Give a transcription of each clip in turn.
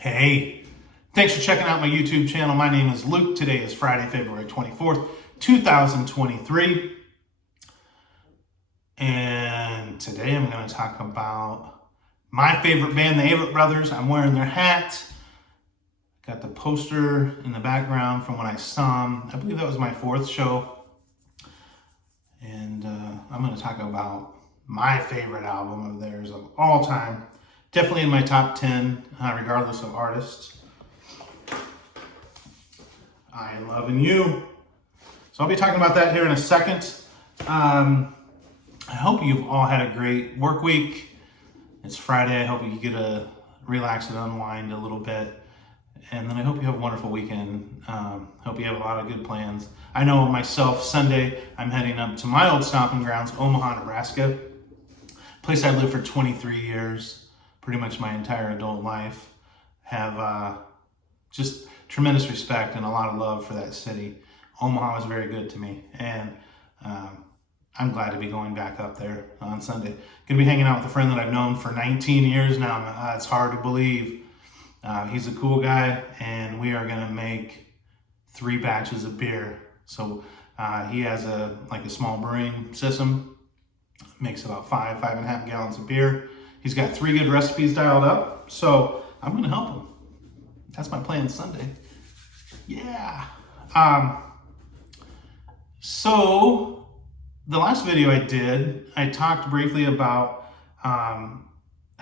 Hey, thanks for checking out my YouTube channel. My name is Luke. Today is Friday, February 24th, 2023. And today I'm going to talk about my favorite band, the Avett Brothers. I'm wearing their hat. Got the poster in the background from when I saw them. I believe that was my fourth show. And I'm going to talk about my favorite album of theirs of all time. Definitely in my top 10, regardless of artists. I Am Loving You. So I'll be talking about that here in a second. I hope you've all had a great work week. It's Friday. I hope you get to relax and unwind a little bit. And then I hope you have a wonderful weekend. Hope you have a lot of good plans. I know myself, Sunday, I'm heading up to my old stomping grounds, Omaha, Nebraska. Place I lived for 23 years. Pretty much my entire adult life. Have just tremendous respect and a lot of love for that city. Omaha was very good to me, and I'm glad to be going back up there on Sunday. Gonna be hanging out with a friend that I've known for 19 years now. It's hard to believe. He's a cool guy, and we are gonna make 3 batches of beer. So he has a small brewing system, makes about 5.5 gallons of beer. He's got 3 good recipes dialed up, so I'm gonna help him. That's my plan Sunday. Yeah. So the last video I did, I talked briefly about how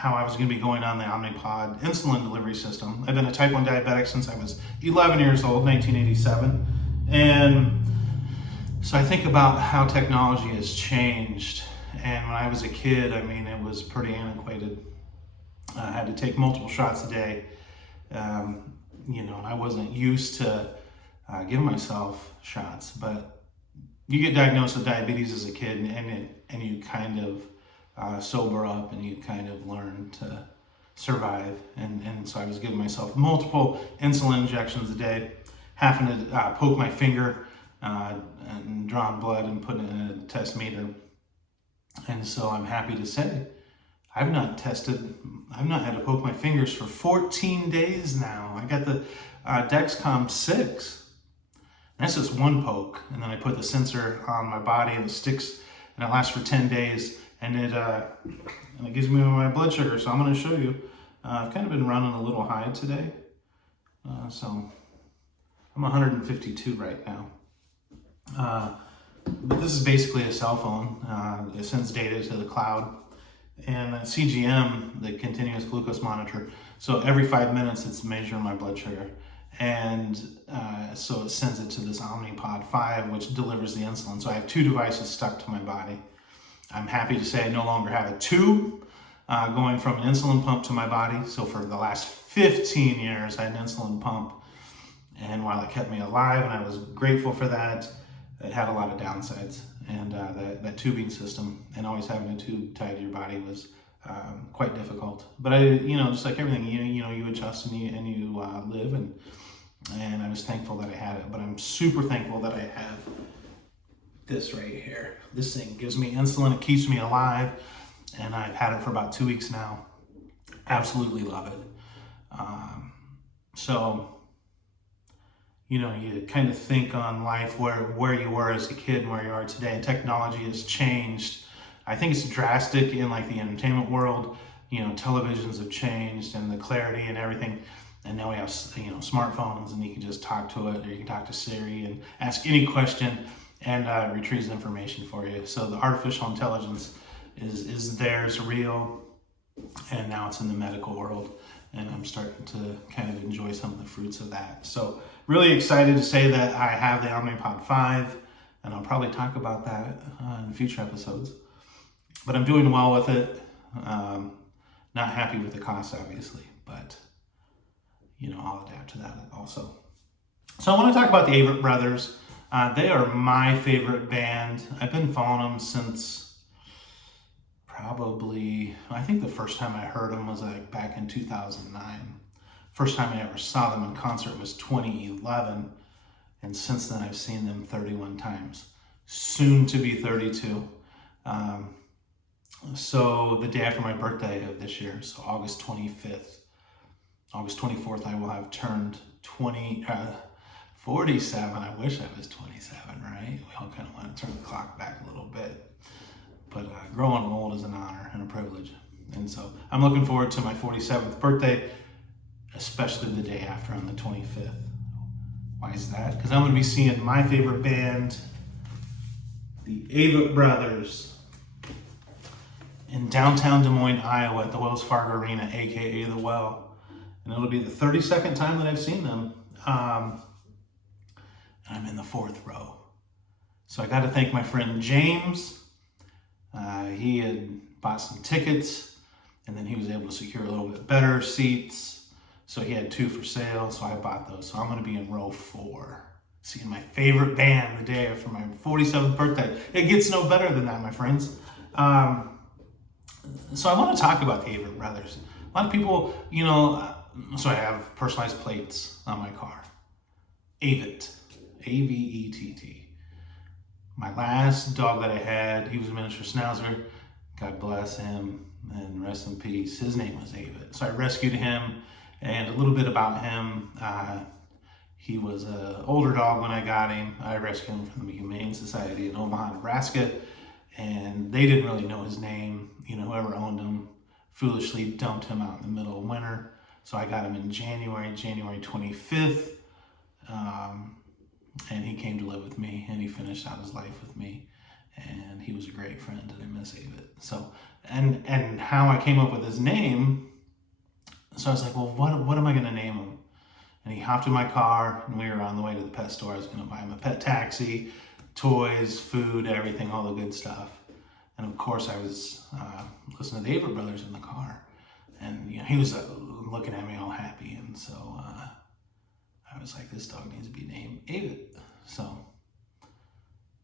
I was gonna be going on the Omni Pod insulin delivery system. I've been a type 1 diabetic since I was 11 years old, 1987. And so I think about how technology has changed. And when I was a kid, I mean, it was pretty antiquated. I had to take multiple shots a day, and I wasn't used to giving myself shots. But you get diagnosed with diabetes as a kid, and you kind of sober up, and you kind of learn to survive. And so I was giving myself multiple insulin injections a day, having to poke my finger and drawing blood and put it in a test meter. And so I'm happy to say I've not had to poke my fingers for 14 days now. I got the Dexcom 6. That's just one poke. And then I put the sensor on my body and it sticks, and it lasts for 10 days. And it gives me my blood sugar. So I'm going to show you. I've kind of been running a little high today. So I'm 152 right now. But this is basically a cell phone. It sends data to the cloud, and that CGM, the continuous glucose monitor. So every 5 minutes, it's measuring my blood sugar, and so it sends it to this Omni Pod 5, which delivers the insulin. So I have 2 devices stuck to my body. I'm happy to say I no longer have a tube going from an insulin pump to my body. So for the last 15 years, I had an insulin pump, and while it kept me alive, and I was grateful for that, it had a lot of downsides, and that tubing system and always having a tube tied to your body was quite difficult. But just like everything, you adjust and you live, and I was thankful that I had it. But I'm super thankful that I have this right here. This thing gives me insulin. It keeps me alive, and I've had it for about 2 weeks now. Absolutely love it. So. You kind of think on life where you were as a kid and where you are today. And technology has changed. I think it's drastic in like the entertainment world. Televisions have changed and the clarity and everything. And now we have smartphones, and you can just talk to it, or you can talk to Siri and ask any question, and it retrieves information for you. So the artificial intelligence is there, it's real, and now it's in the medical world. And I'm starting to kind of enjoy some of the fruits of that. So really excited to say that I have the Omni Pod 5, and I'll probably talk about that in future episodes. But I'm doing well with it. Not happy with the cost, obviously, but I'll adapt to that also. So I want to talk about the Avett Brothers. They are my favorite band. I've been following them since I think the first time I heard them was back in 2009. First time I ever saw them in concert was 2011, and since then I've seen them 31 times, soon to be 32. So the day after my birthday of this year, so August 25th, August 24th, I will have turned 47. I wish I was 27, right? We all kind of want to turn the clock back a little bit. But growing old is an honor and a privilege. And so I'm looking forward to my 47th birthday, especially the day after on the 25th. Why is that? Because I'm going to be seeing my favorite band, the Avett Brothers, in downtown Des Moines, Iowa at the Wells Fargo Arena, aka The Well. And it'll be the 32nd time that I've seen them. And I'm in the 4th row. So I got to thank my friend James. He had bought some tickets, and then he was able to secure a little bit better seats. So he had 2 for sale, so I bought those. So I'm going to be in row 4, seeing my favorite band the day after my 47th birthday. It gets no better than that, my friends. So I want to talk about the Avett Brothers. A lot of people, so I have personalized plates on my car. Avett, A-V-E-T-T. My last dog that I had, he was a miniature schnauzer. God bless him and rest in peace. His name was Avett. So I rescued him, and a little bit about him. He was an older dog when I got him. I rescued him from the Humane Society in Omaha, Nebraska, and they didn't really know his name. Whoever owned him foolishly dumped him out in the middle of winter. So I got him in January 25th. And he came to live with me, and he finished out his life with me, and he was a great friend, and I miss Avett. So, and how I came up with his name, so I was like, well, what am I going to name him? And he hopped in my car, and we were on the way to the pet store. I was going to buy him a pet taxi, toys, food, everything, all the good stuff. And of course, I was listening to the Avett Brothers in the car, and he was looking at me all happy, and so I was like, this dog needs to be named Avett. So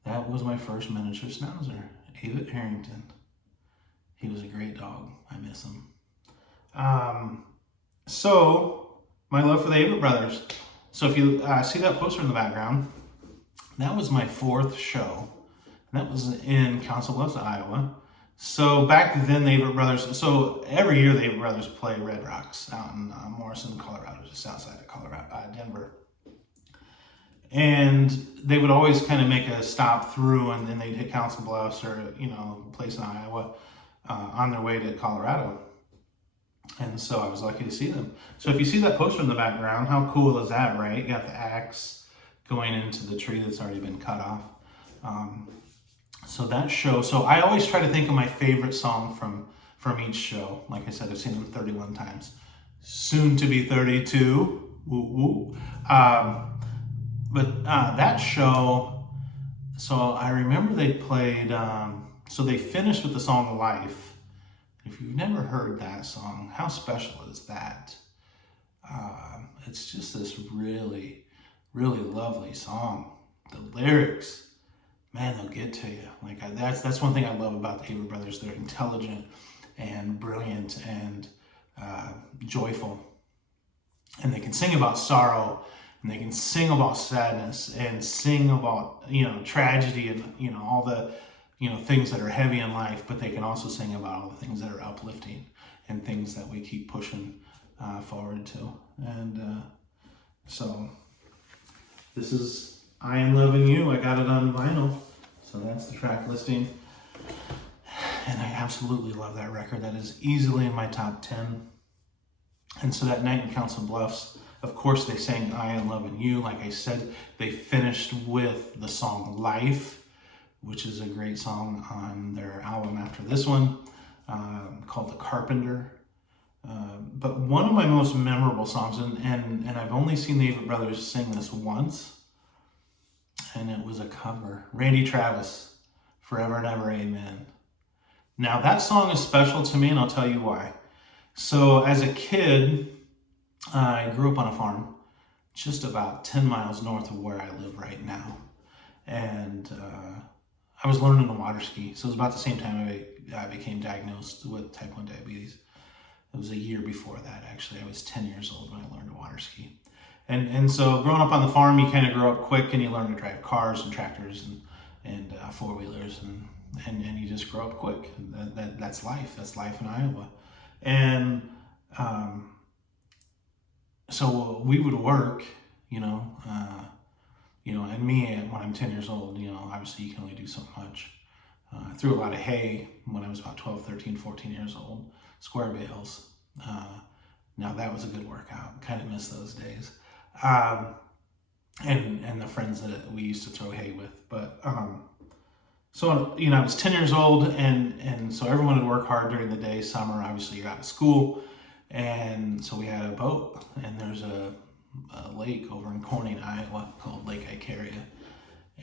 that was my first miniature schnauzer, Avett Harrington. He was a great dog. I miss him. So my love for the Avett Brothers. So if you see that poster in the background, that was my 4th show. And that was in Council Bluffs, Iowa. So back then, the Avett Brothers, so every year the Avett Brothers play Red Rocks out in Morrison, Colorado, just outside of Denver. And they would always kind of make a stop through, and then they'd hit Council Bluffs or, a place in Iowa on their way to Colorado. And so I was lucky to see them. So if you see that poster in the background, how cool is that, right? You got the axe going into the tree that's already been cut off. So that show, so I always try to think of my favorite song from each show. Like I said, I've seen them 31 times. Soon to be 32. Woo woo. But that show, so I remember they played, so they finished with the song Life. If you've never heard that song, how special is that? It's just this really, really lovely song. The lyrics, man, they'll get to you. Like that's one thing I love about the Avett Brothers. They're intelligent and brilliant and joyful, and they can sing about sorrow, and they can sing about sadness, and sing about tragedy, and all the things that are heavy in life. But they can also sing about all the things that are uplifting and things that we keep pushing forward to. And so this is I Am Loving You. I got it on vinyl. So that's the track listing. And I absolutely love that record. That is easily in my top 10. And so that night in Council Bluffs, of course, they sang I Am Loving You. Like I said, they finished with the song Life, which is a great song on their album after this one, called The Carpenter. But one of my most memorable songs, and I've only seen the Avett Brothers sing this once, and it was a cover. Randy Travis, Forever and Ever, Amen. Now that song is special to me, and I'll tell you why. So as a kid, I grew up on a farm just about 10 miles north of where I live right now. And I was learning to water ski. So it was about the same time I became diagnosed with type 1 diabetes. It was a year before that, actually. I was 10 years old when I learned to water ski. And so growing up on the farm, you kind of grow up quick, and you learn to drive cars and tractors and four-wheelers, and you just grow up quick. That's life. That's life in Iowa. And so we would work, and me when I'm 10 years old, obviously you can only do so much. I threw a lot of hay when I was about 12, 13, 14 years old, square bales. Uh, Now that was a good workout. Kind of miss those days. Um, and the friends that we used to throw hay with. But so I was 10 years old, and so everyone would work hard during the day. Summer, obviously, you're out of school, and so we had a boat, and there's a lake over in Corning, Iowa, called Lake Icaria.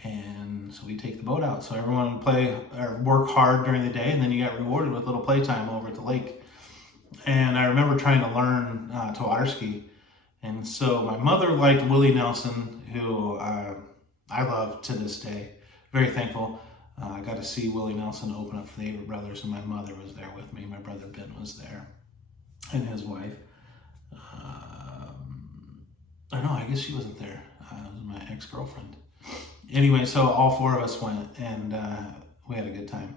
And so we take the boat out. So everyone would play or work hard during the day, and then you got rewarded with little playtime over at the lake. And I remember trying to learn to water ski. And so my mother liked Willie Nelson, who I love to this day. Very thankful. I got to see Willie Nelson open up for the Avett Brothers, and my mother was there with me. My brother Ben was there, and his wife. I know, I guess she wasn't there. It was my ex-girlfriend. Anyway, so all four of us went, and we had a good time.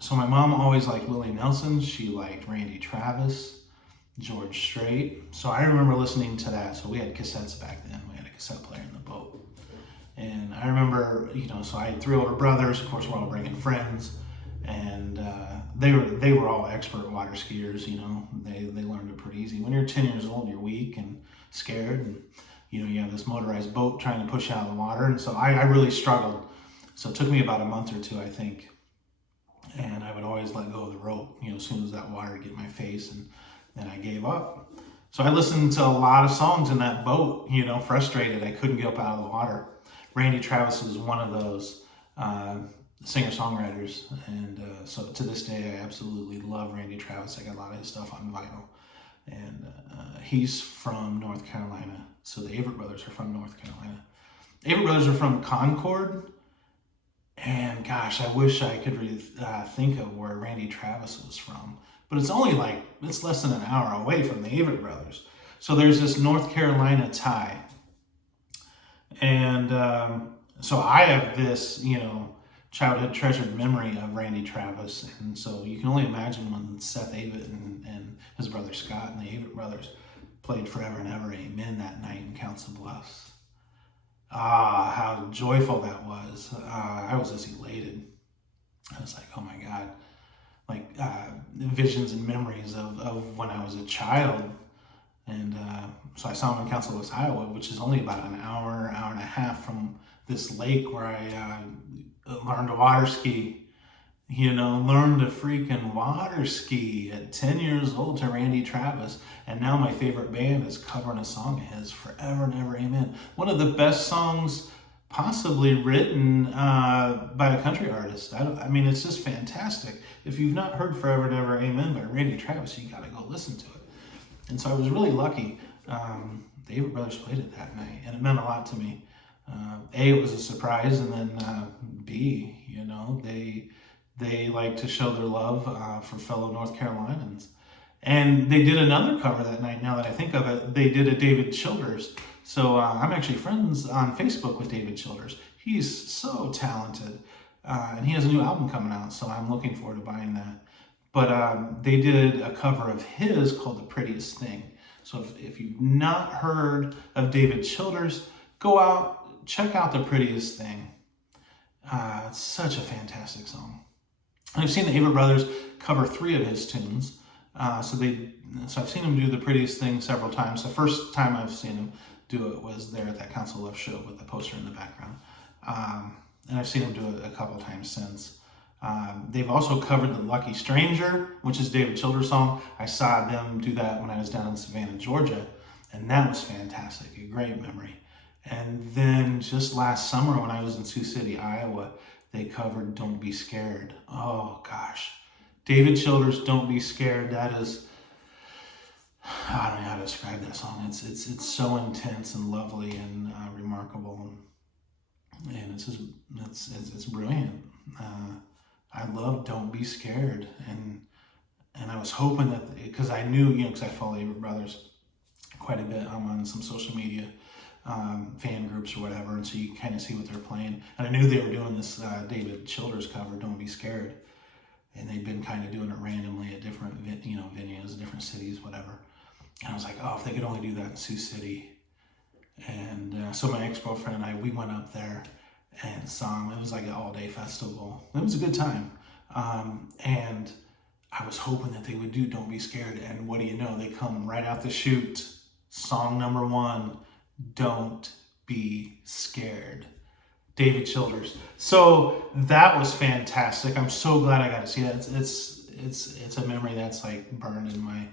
So my mom always liked Willie Nelson. She liked Randy Travis, George Strait. So I remember listening to that. So we had cassettes back then. We had a cassette player in the boat. And I remember, so I had three older brothers. Of course, we're all bringing friends. And they were all expert water skiers, They learned it pretty easy. When you're 10 years old, you're weak and scared. And, you have this motorized boat trying to push out of the water. And so I really struggled. So it took me about a month or two, I think. And I would always let go of the rope, as soon as that water would get in my face, and then I gave up. So I listened to a lot of songs in that boat, frustrated. I couldn't get up out of the water. Randy Travis was one of those singer-songwriters. And so to this day, I absolutely love Randy Travis. I got a lot of his stuff on vinyl. And he's from North Carolina. So the Avett Brothers are from North Carolina. Avett Brothers are from Concord. And gosh, I wish I could think of where Randy Travis was from. But it's only it's less than an hour away from the Avett Brothers. So there's this North Carolina tie. And so I have this, childhood treasured memory of Randy Travis. And so you can only imagine when Seth Avett and his brother Scott and the Avett Brothers played Forever and Ever Amen that night in Council Bluffs. How joyful that was. I was just elated. I was like, oh my God. Visions and memories of when I was a child. And so I saw him in Council Bluffs, Iowa, which is only about an hour and a half from this lake where I learned to water ski. Learned to freaking water ski at 10 years old to Randy Travis. And now my favorite band is covering a song of his, Forever and Ever Amen. One of the best songs possibly written by a country artist. It's just fantastic. If you've not heard Forever and Ever Amen by Randy Travis, you got to go listen to it. And so I was really lucky. The Avett Brothers played it that night, and it meant a lot to me. A, it was a surprise, and then B, they like to show their love for fellow North Carolinians. And they did another cover that night, now that I think of it. They did a David Childers. So I'm actually friends on Facebook with David Childers. He's so talented. And he has a new album coming out, so I'm looking forward to buying that. But they did a cover of his called The Prettiest Thing. So if you've not heard of David Childers, go out, check out The Prettiest Thing. It's such a fantastic song. I've seen the Avett Brothers cover 3 of his tunes. So I've seen him do The Prettiest Thing several times. The first time I've seen him do it was there at that Council Love show with the poster in the background. And I've seen him do it a couple times since. They've also covered The Lucky Stranger, which is David Childers' song. I saw them do that when I was down in Savannah, Georgia, and that was fantastic, a great memory. And then just last summer when I was in Sioux City, Iowa, they covered Don't Be Scared. Oh gosh. David Childers, Don't Be Scared. That is, I don't know how to describe that song. It's so intense and lovely and remarkable. And it's brilliant. I love Don't Be Scared. And I was hoping that, because I knew, because I follow Avett Brothers quite a bit. I'm on some social media fan groups or whatever, and so you kind of see what they're playing. And I knew they were doing this David Childers cover, Don't Be Scared, and they've been kind of doing it randomly at different venues, different cities, whatever. And I was like, oh, if they could only do that in Sioux City. And so my ex-girlfriend and I, we went up there and saw them. It was like an all-day festival. It was a good time. And I was hoping that they would do Don't Be Scared. And what do you know? They come right out the chute. Song number 1, Don't Be Scared. David Childers. So that was fantastic. I'm so glad I got to see that. It's a memory that's like burned in my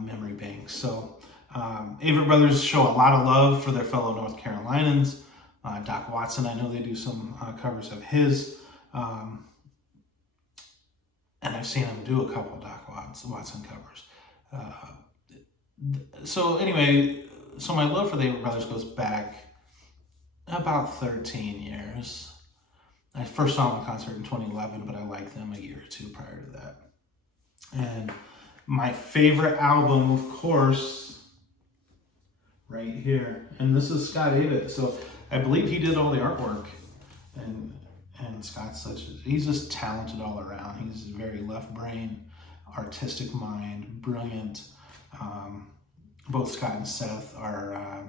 memory bank. So Avett Brothers show a lot of love for their fellow North Carolinians. Doc Watson, I know they do some covers of his. And I've seen them do a couple Doc Watson covers. So anyway, so my love for the Avett Brothers goes back about 13 years. I first saw them in concert in 2011, but I liked them a year or two prior to that. And my favorite album, of course, right here. And this is Scott Avett. So I believe he did all the artwork. And Scott's he's just talented all around. He's very left brain, artistic mind, brilliant. Both Scott and Seth are,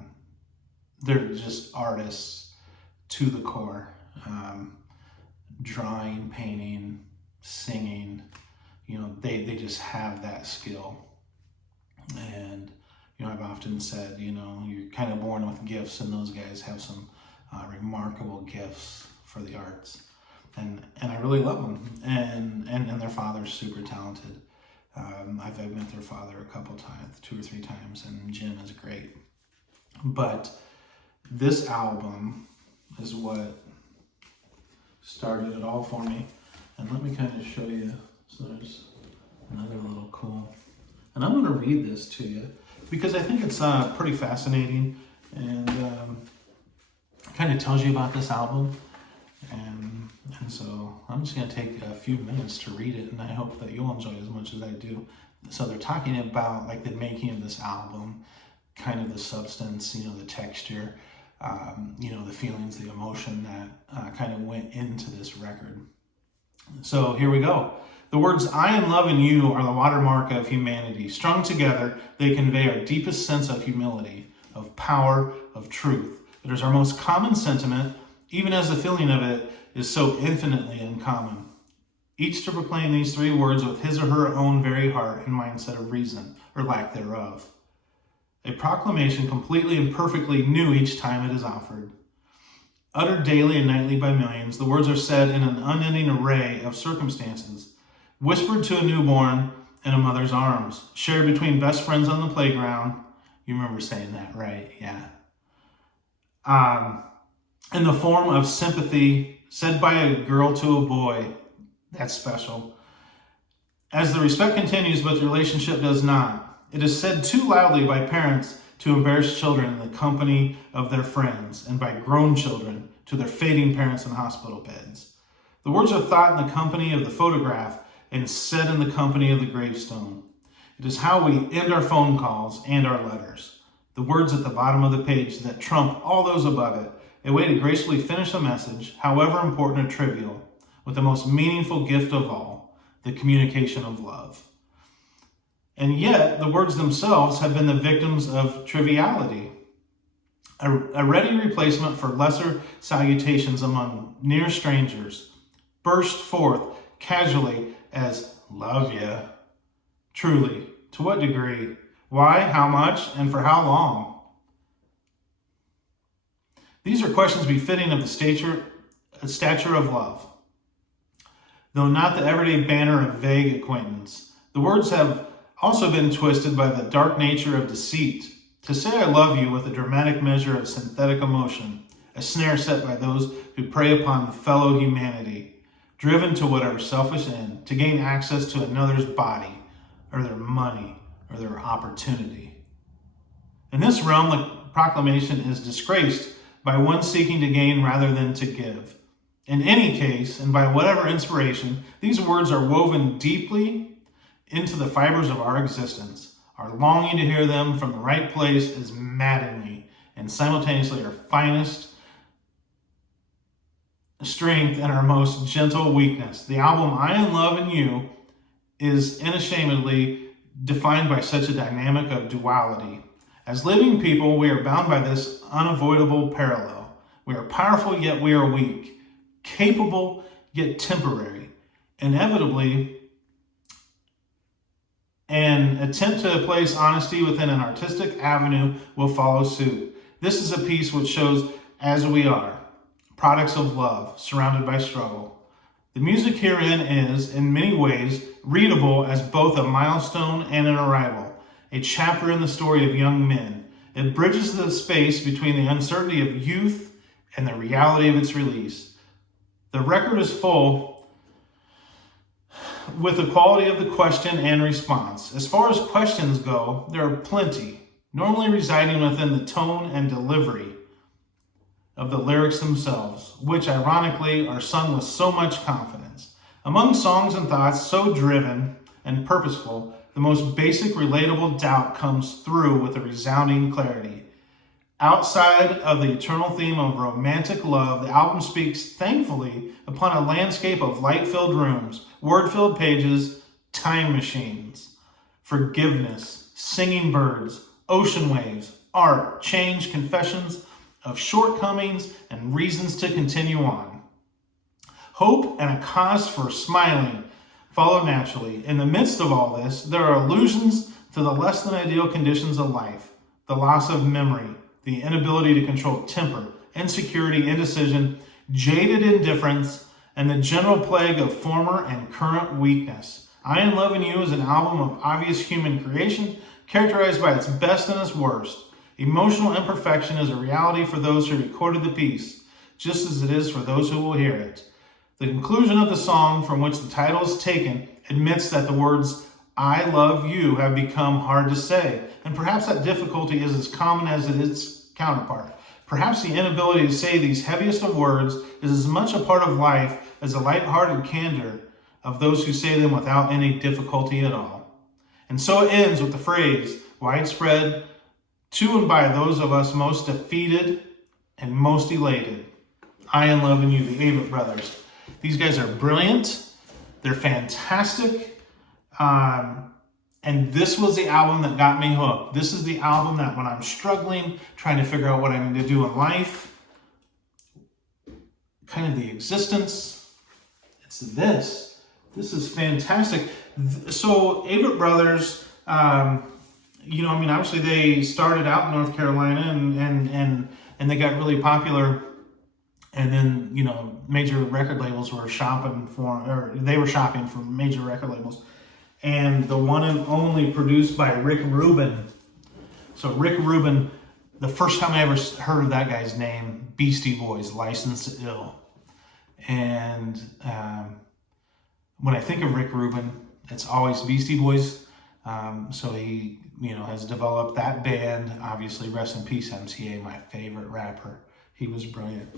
they're just artists to the core. Drawing, painting, singing, they just have that skill. And, I've often said, you're kind of born with gifts, and those guys have some remarkable gifts for the arts. And I really love them. And their father's super talented. I've met their father a couple times, 2 or 3 times, and Jim is great. But this album is what started it all for me. And let me kind of show you. So there's another little cool. And I'm going to read this to you because I think it's pretty fascinating, and kind of tells you about this album. And so I'm just going to take a few minutes to read it, and I hope that you'll enjoy it as much as I do. So they're talking about like the making of this album, kind of the substance, the texture, the feelings, the emotion that kind of went into this record. So here we go. The words "I am loving you" are the watermark of humanity. Strung together, they convey our deepest sense of humility, of power, of truth. It is our most common sentiment, even as the feeling of it is so infinitely uncommon. Each to proclaim these 3 words with his or her own very heart and mindset of reason, or lack thereof. A proclamation completely and perfectly new each time it is offered. Uttered daily and nightly by millions, the words are said in an unending array of circumstances. Whispered to a newborn in a mother's arms. Shared between best friends on the playground. You remember saying that, right? Yeah. In the form of sympathy, said by a girl to a boy. That's special. As the respect continues, but the relationship does not. It is said too loudly by parents to embarrass children in the company of their friends, and by grown children to their fading parents in hospital beds. The words are thought in the company of the photograph and said in the company of the gravestone. It is how we end our phone calls and our letters. The words at the bottom of the page that trump all those above it, a way to gracefully finish a message, however important or trivial, with the most meaningful gift of all, the communication of love. And yet, the words themselves have been the victims of triviality, a ready replacement for lesser salutations among near strangers, burst forth casually as "love ya." Truly, to what degree? Why, how much, and for how long? These are questions befitting of the stature of love, though not the everyday banner of vague acquaintance. The words have also been twisted by the dark nature of deceit. To say "I love you" with a dramatic measure of synthetic emotion, a snare set by those who prey upon fellow humanity, driven to whatever selfish end, to gain access to another's body, or their money, or their opportunity. In this realm, the proclamation is disgraced by one seeking to gain rather than to give. In any case, and by whatever inspiration, these words are woven deeply into the fibers of our existence. Our longing to hear them from the right place is maddeningly and simultaneously our finest strength and our most gentle weakness. The album "I Am Loving You" is unashamedly defined by such a dynamic of duality. As living people, we are bound by this unavoidable parallel. We are powerful, yet we are weak. Capable, yet temporary. Inevitably, an attempt to place honesty within an artistic avenue will follow suit. This is a piece which shows as we are, products of love, surrounded by struggle. The music herein is, in many ways, readable as both a milestone and an arrival, a chapter in the story of young men. It bridges the space between the uncertainty of youth and the reality of its release. The record is full with the quality of the question and response. As far as questions go, there are plenty, normally residing within the tone and delivery of the lyrics themselves, which ironically are sung with so much confidence. Among songs and thoughts so driven and purposeful, the most basic relatable doubt comes through with a resounding clarity. Outside of the eternal theme of romantic love, the album speaks thankfully upon a landscape of light-filled rooms, word-filled pages, time machines, forgiveness, singing birds, ocean waves, art, change, confessions of shortcomings, and reasons to continue on. Hope and a cause for smiling follow naturally. In the midst of all this, there are allusions to the less than ideal conditions of life, the loss of memory, the inability to control temper, insecurity, indecision, jaded indifference, and the general plague of former and current weakness. I Am Loving You is an album of obvious human creation, characterized by its best and its worst. Emotional imperfection is a reality for those who recorded the piece, just as it is for those who will hear it. The conclusion of the song, from which the title is taken, admits that the words "I love you" have become hard to say, and perhaps that difficulty is as common as its counterpart. Perhaps the inability to say these heaviest of words is as much a part of life as the light-hearted candor of those who say them without any difficulty at all. And so it ends with the phrase, widespread to and by those of us most defeated and most elated. I Am Loving You, the Avett Brothers. These guys are brilliant. They're fantastic. And this was the album that got me hooked. This is the album that when I'm struggling, trying to figure out what I need to do in life, kind of the existence, it's this. This is fantastic. So Avett Brothers, obviously they started out in North Carolina and they got really popular. And then, major record labels were shopping for major record labels. And the one and only produced by Rick Rubin. So Rick Rubin, the first time I ever heard of that guy's name, Beastie Boys, Licensed to Ill. And when I think of Rick Rubin, it's always Beastie Boys. So he, has developed that band. Obviously, rest in peace, MCA, my favorite rapper. He was brilliant.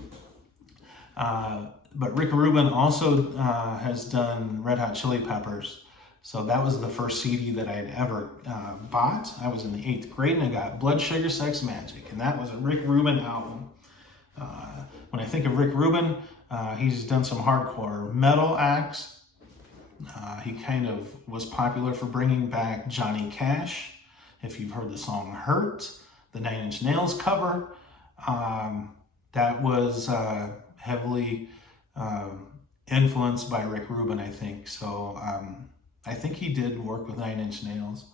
But Rick Rubin also has done Red Hot Chili Peppers. So that was the first CD that I had ever bought. I was in the 8th grade and I got Blood Sugar Sex Magic. And that was a Rick Rubin album. When I think of Rick Rubin, he's done some hardcore metal acts. He kind of was popular for bringing back Johnny Cash. If you've heard the song Hurt, the 9 Inch Nails cover, that was heavily influenced by Rick Rubin, I think. So I think he did work with 9 Inch Nails,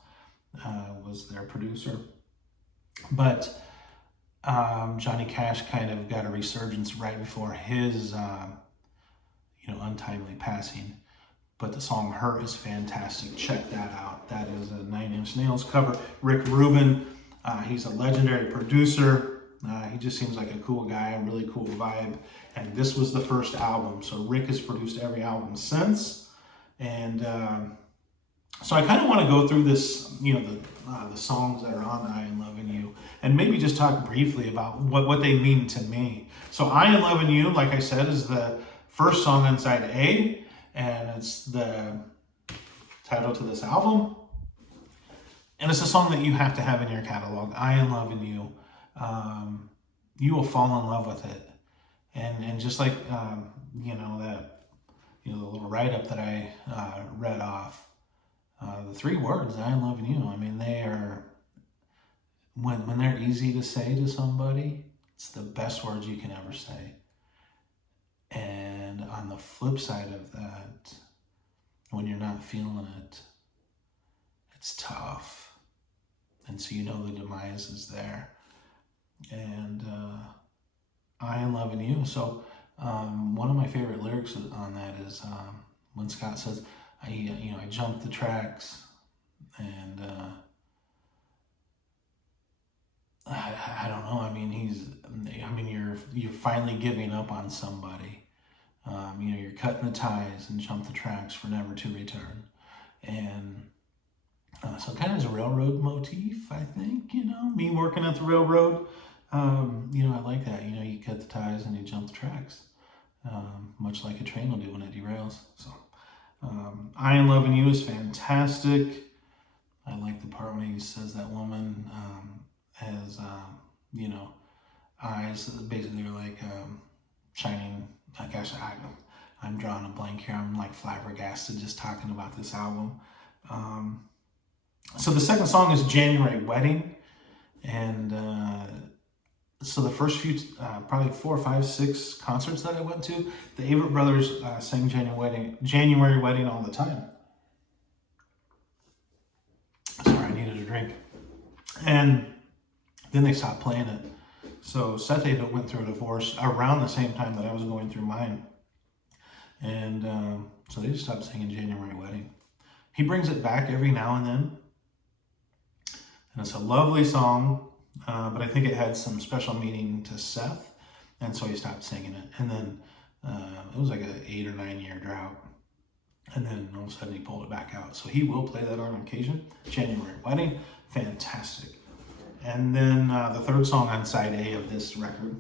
was their producer. But Johnny Cash kind of got a resurgence right before his untimely passing. But the song Hurt is fantastic. Check that out. That is a 9 Inch Nails cover. Rick Rubin, he's a legendary producer. He just seems like a cool guy, a really cool vibe. And this was the first album. So Rick has produced every album since. And so I kind of want to go through this, the songs that are on I Am Loving You, and maybe just talk briefly about what they mean to me. So I Am Loving You, like I said, is the first song on side A, and it's the title to this album. And it's a song that you have to have in your catalog. I Am Loving You. You will fall in love with it. And just like, the little write-up that I read off, The three words, I am loving you, I mean, they are, when they're easy to say to somebody, it's the best words you can ever say. And on the flip side of that, when you're not feeling it, it's tough. And so you know the demise is there. And I am loving you. So one of my favorite lyrics on that is when Scott says, I jumped the tracks, and I don't know. I mean, you're finally giving up on somebody. You're cutting the ties and jump the tracks for never to return. And so kind of as a railroad motif, I think, me working at the railroad, I like that. You cut the ties and you jump the tracks, much like a train will do when it derails. So I Am Loving You is fantastic. I like the part when he says that woman has, eyes, basically are like shining. Gosh, I'm drawing a blank here. I'm like flabbergasted just talking about this album. So the second song is January Wedding. And so the first few, probably 4, 5, 6 concerts that I went to, the Avett Brothers sang January Wedding all the time. Sorry, I needed a drink. And then they stopped playing it. So Seth Avett went through a divorce around the same time that I was going through mine. And so they just stopped singing January Wedding. He brings it back every now and then. And it's a lovely song, but I think it had some special meaning to Seth. And so he stopped singing it. And then it was like an 8 or 9 year drought. And then all of a sudden he pulled it back out. So he will play that on occasion. January Wedding, fantastic. And then the third song on side A of this record,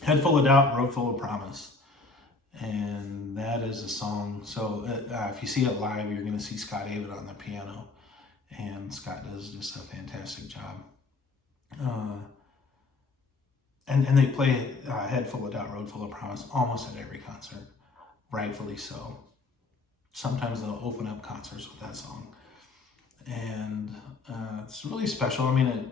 Head Full of Doubt, Road Full of Promise. And that is a song. So if you see it live, you're going to see Scott Avett on the piano. And Scott does just a fantastic job. And they play Head Full of Doubt, Road Full of Promise almost at every concert. Rightfully so. Sometimes they'll open up concerts with that song. And it's really special. I mean,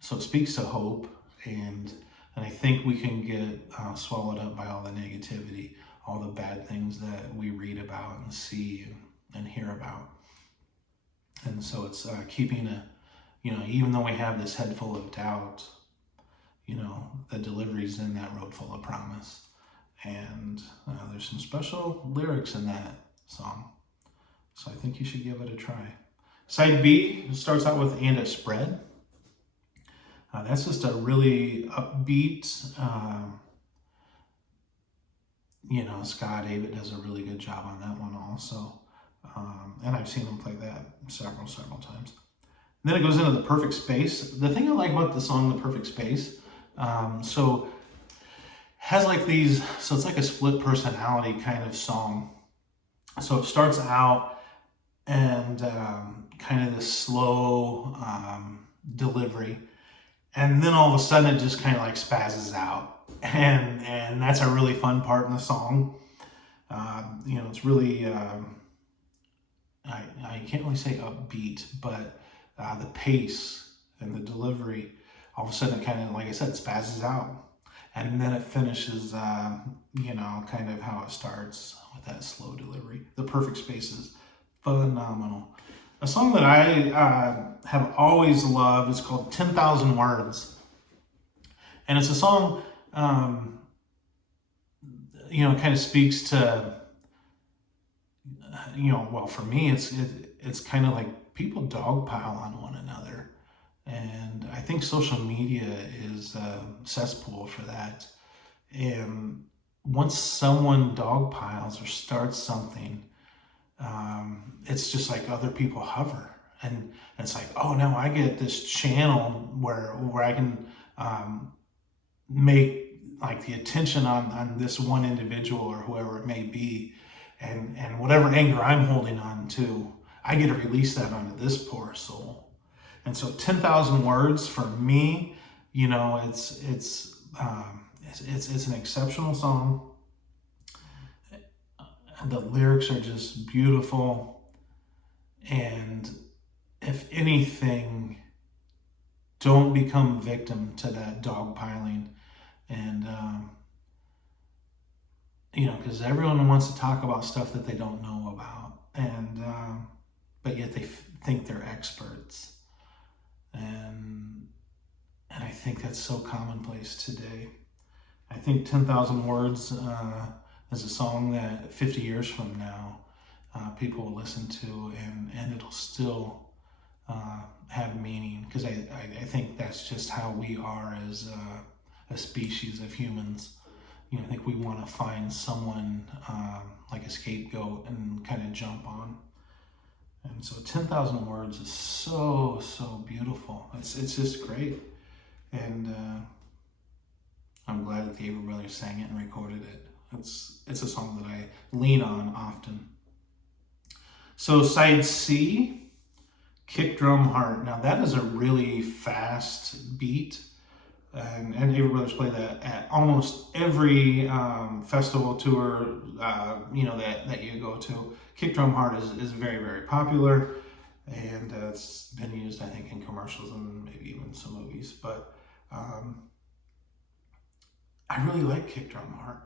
so it speaks to hope, and I think we can get swallowed up by all the negativity, all the bad things that we read about and see and hear about. And so it's keeping even though we have this head full of doubt, the delivery's in that road full of promise. And there's some special lyrics in that song. So I think you should give it a try. Side B starts out with And It Spread. That's just a really upbeat, Scott Avett does a really good job on that one also. And I've seen him play that several times. And then it goes into The Perfect Space. The thing I like about the song, The Perfect Space, so has like these, so it's like a split personality kind of song. So it starts out and kind of this slow delivery, and then all of a sudden it just kind of like spazzes out, and that's a really fun part in the song. It's really I can't really say upbeat, but the pace and the delivery, all of a sudden it kind of, like I said, spazzes out. And then it finishes, kind of how it starts with that slow delivery. The Perfect Space is phenomenal. A song that I have always loved is called 10,000 Words. And it's a song, kind of speaks to, well, for me, it's kind of like people dogpile on one another. And I think social media is a cesspool for that. And once someone dogpiles or starts something, it's just like other people hover. And it's like, oh, now I get this channel where I can make like the attention on this one individual or whoever it may be. And whatever anger I'm holding on to, I get to release that onto this poor soul. And so 10,000 Words for me, it's an exceptional song. The lyrics are just beautiful. And if anything, don't become victim to that dogpiling. And, because everyone wants to talk about stuff that they don't know about. And, but yet they think they're experts. And I think that's so commonplace today. I think 10,000 Words is a song that 50 years from now, people will listen to, and it'll still have meaning, because I think that's just how we are as a species of humans. I think we want to find someone like a scapegoat and kind of jump on. And so 10,000 Words is so, so beautiful. It's just great. And I'm glad that the Avett Brothers sang it and recorded it. It's a song that I lean on often. So side C, Kick Drum Heart. Now that is a really fast beat. And Avett Brothers play that at almost every festival tour, that you go to. Kick Drum Heart is very, very popular, and it's been used, I think, in commercials and maybe even some movies. But I really like Kick Drum Heart.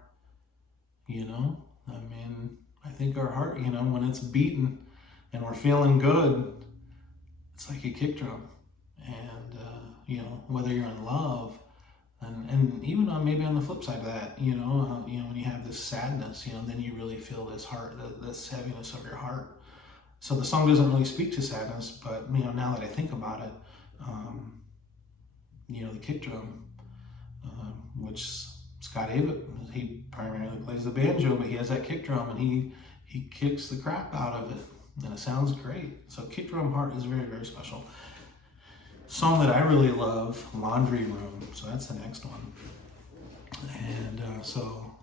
I think our heart, when it's beating and we're feeling good, it's like a kick drum. And whether you're in love, and even maybe on the flip side of that, when you have this sadness, then you really feel this heaviness of your heart. So the song doesn't really speak to sadness, but now that I think about it, the kick drum, which Scott Avett, he primarily plays the banjo, but he has that kick drum, and he kicks the crap out of it, and it sounds great. So Kick Drum Heart is very, very special. Song that I really love, Laundry Room. So that's the next one. And so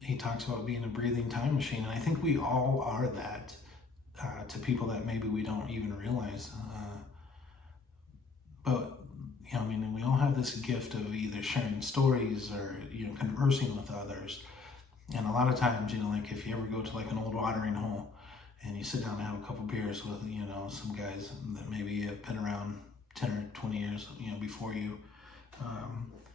he talks about being a breathing time machine, and I think we all are that to people that maybe we don't even realize. But we all have this gift of either sharing stories or conversing with others. And a lot of times, like if you ever go to like an old watering hole and you sit down and have a couple beers with some guys that maybe have been around 10 or 20 years before you,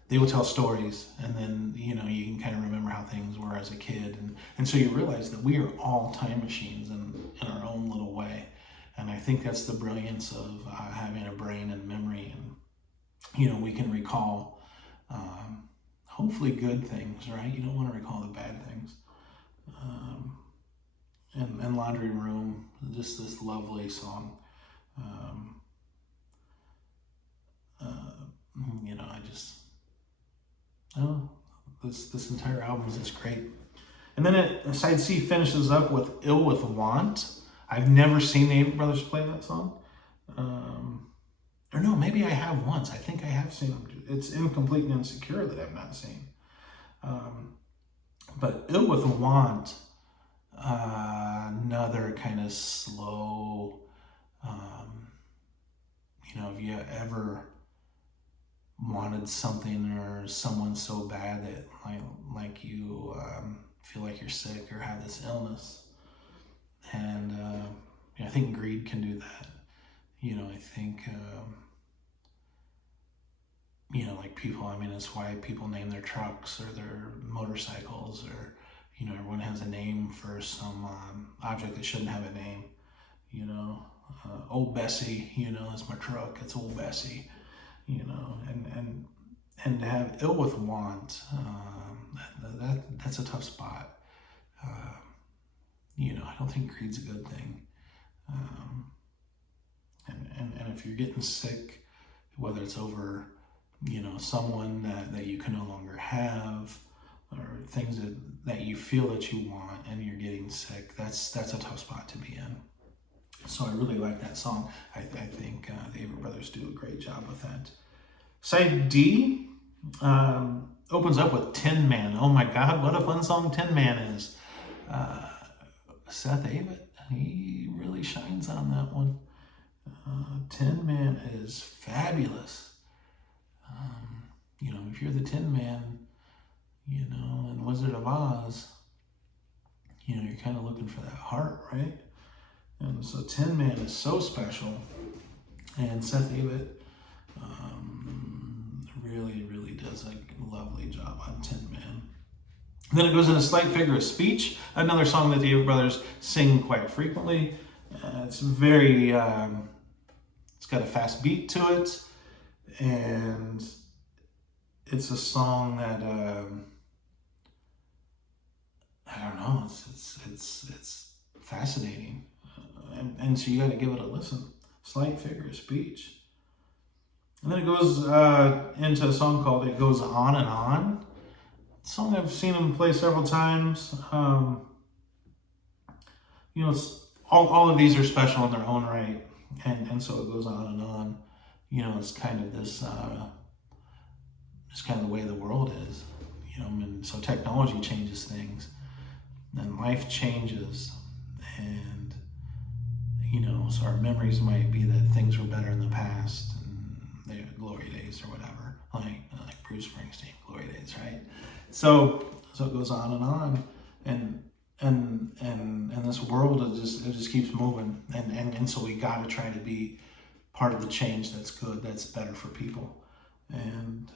they will tell stories, and then you can kind of remember how things were as a kid, and so you realize that we are all time machines in our own little way. And I think that's the brilliance of having a brain and memory, and we can recall hopefully good things, right? You don't want to recall the bad things. And Laundry Room, just this lovely song. This entire album is just great. And then side C finishes up with Ill With Want. I've never seen the Avett Brothers play that song. Or no, maybe I have once. I think I have seen them. It's Incomplete and Insecure that I've not seen. But Ill With Want, another kind of slow, if you ever wanted something or someone so bad that like you feel like you're sick or have this illness, and I think greed can do that. I think like people, it's why people name their trucks or their motorcycles, or everyone has a name for some object that shouldn't have a name. Old Bessie, that's my truck, it's Old Bessie. And to have Ill With Want, that's a tough spot. I don't think greed's a good thing. And if you're getting sick, whether it's over, someone that you can no longer have, or things that you feel that you want, and you're getting sick, that's a tough spot to be in. So I really like that song. I think the Avett Brothers do a great job with that. Side D opens up with Tin Man. Oh my God, what a fun song Tin Man is. Seth Avett, he really shines on that one. Tin Man is fabulous. If you're the Tin Man, in Wizard of Oz, you're kind of looking for that heart, right? And so Tin Man is so special. And Seth Avett really, really does a lovely job on Tin Man. Then it goes into Slight Figure of Speech, another song that the Avett Brothers sing quite frequently. It's very, it's got a fast beat to it, and it's a song that, I don't know, it's fascinating. And so you got to give it a listen. Slight Figure of Speech. And then it goes into a song called It Goes On and On. It's a song I've seen him play several times. You know, it's, all of these are special in their own right. And so it goes on and on. You know, it's kind of this, it's kind of the way the world is. You know, and so technology changes things. And life changes. And, you know, so our memories might be that things were better in the past. And they had glory days or whatever. Like Bruce Springsteen, glory days, right? So it goes on and on. And this world it just keeps moving, and so we got to try to be part of the change that's good, that's better for people. And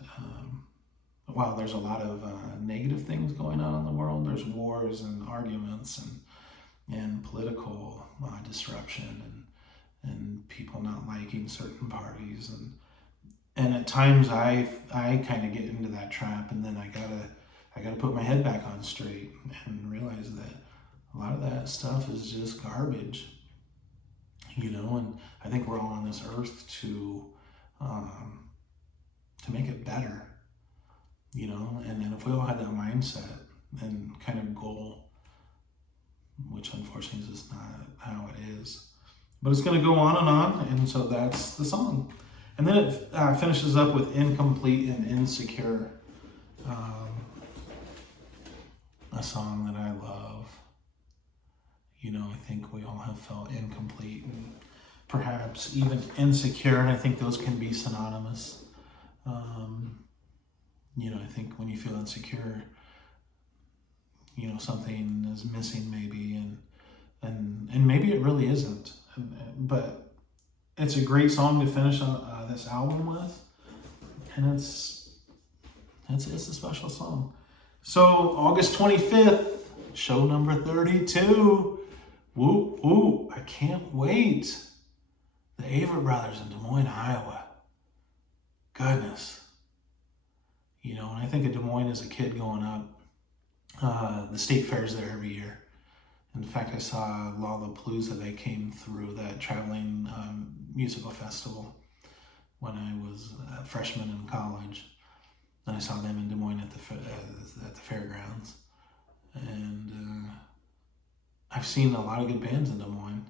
while there's a lot of negative things going on in the world, there's wars and arguments and political disruption and people not liking certain parties, and at times I kind of get into that trap, and then I gotta put my head back on straight and realize that a lot of that stuff is just garbage, you know. And I think we're all on this earth to make it better, you know. And if we all had that mindset and kind of goal, which unfortunately is just not how it is, but it's going to go on and on, and so that's the song. And then it finishes up with Incomplete and Insecure. A song that I love. You know, I think we all have felt incomplete and perhaps even insecure, and I think those can be synonymous. You know, I think when you feel insecure, you know, something is missing maybe, and maybe it really isn't. But it's a great song to finish this album with, and it's a special song. So August 25th, show number 32. Woo, woo, I can't wait. The Avett Brothers in Des Moines, Iowa. Goodness. You know, and I think of Des Moines as a kid going up. The state fair's there every year. In fact, I saw Lollapalooza. They came through that traveling musical festival when I was a freshman in college. And I saw them in Des Moines at the fairgrounds. And I've seen a lot of good bands in Des Moines,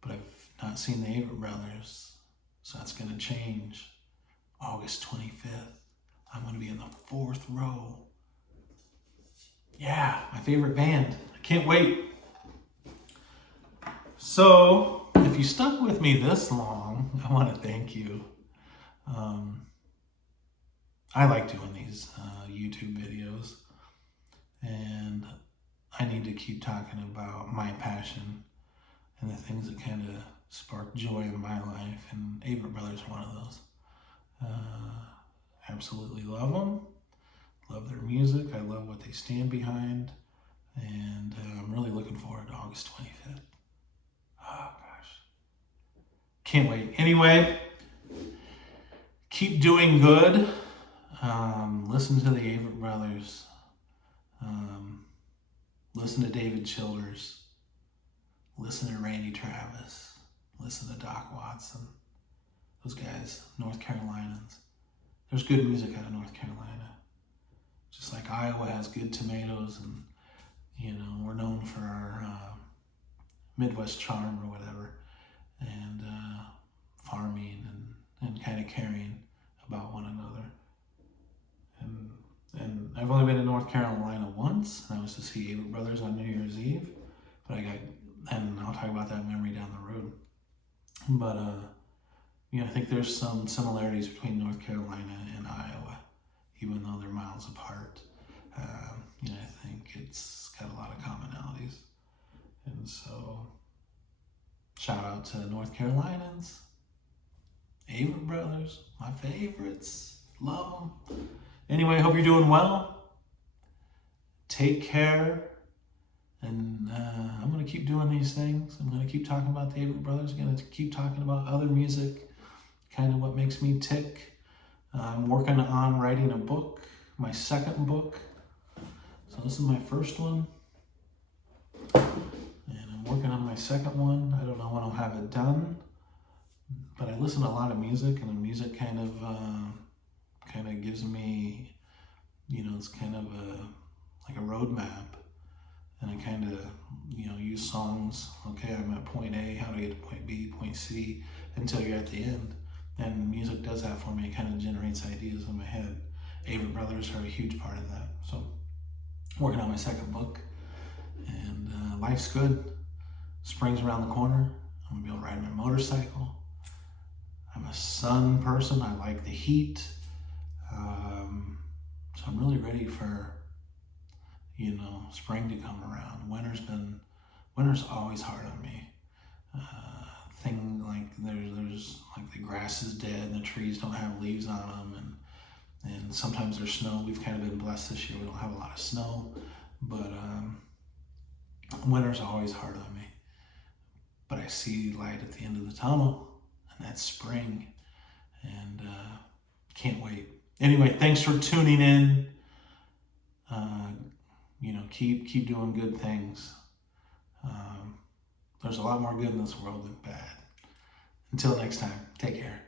but I've not seen the Avett Brothers. So that's going to change. August 25th. I'm going to be in the 4th row. Yeah, my favorite band. I can't wait. So, if you stuck with me this long, I want to thank you. I like doing these YouTube videos, and I need to keep talking about my passion and the things that kind of spark joy in my life, and Avett Brothers are one of those. Absolutely love them, love their music, I love what they stand behind, and I'm really looking forward to August 25th. Oh gosh, can't wait. Anyway, keep doing good. Listen to the Avett Brothers. Listen to David Childers. Listen to Randy Travis. Listen to Doc Watson. Those guys, North Carolinians. There's good music out of North Carolina. Just like Iowa has good tomatoes, and you know, we're known for our Midwest charm or whatever, and farming and kind of caring about one another. And I've only been to North Carolina once, and that was to see Avett Brothers on New Year's Eve. But and I'll talk about that memory down the road. But you know, I think there's some similarities between North Carolina and Iowa, even though they're miles apart. You know, I think it's got a lot of commonalities. And so Shout out to North Carolinians. Avett Brothers, my favorites. Love them. Anyway, hope you're doing well. Take care. And I'm going to keep doing these things. I'm going to keep talking about the Avett Brothers. I'm going to keep talking about other music, kind of what makes me tick. I'm working on writing a book, my second book. So this is my first one. And I'm working on my second one. I don't know when I'll have it done. But I listen to a lot of music, and the music kind of gives me, it's kind of like a roadmap. And I kind of, use songs. Okay, I'm at point A, how do I get to point B, point C, until you're at the end. And music does that for me. It kind of generates ideas in my head. Avett Brothers are a huge part of that. So, working on my second book. And life's good. Spring's around the corner. I'm going to be able to ride my motorcycle. I'm a sun person. I like the heat. So I'm really ready for, spring to come around. Winter's always hard on me. Thing like there's like the grass is dead and the trees don't have leaves on them, and sometimes there's snow. We've kind of been blessed this year. We don't have a lot of snow, but winter's always hard on me. But I see light at the end of the tunnel, and that's spring, and can't wait. Anyway, thanks for tuning in. Keep doing good things. There's a lot more good in this world than bad. Until next time, take care.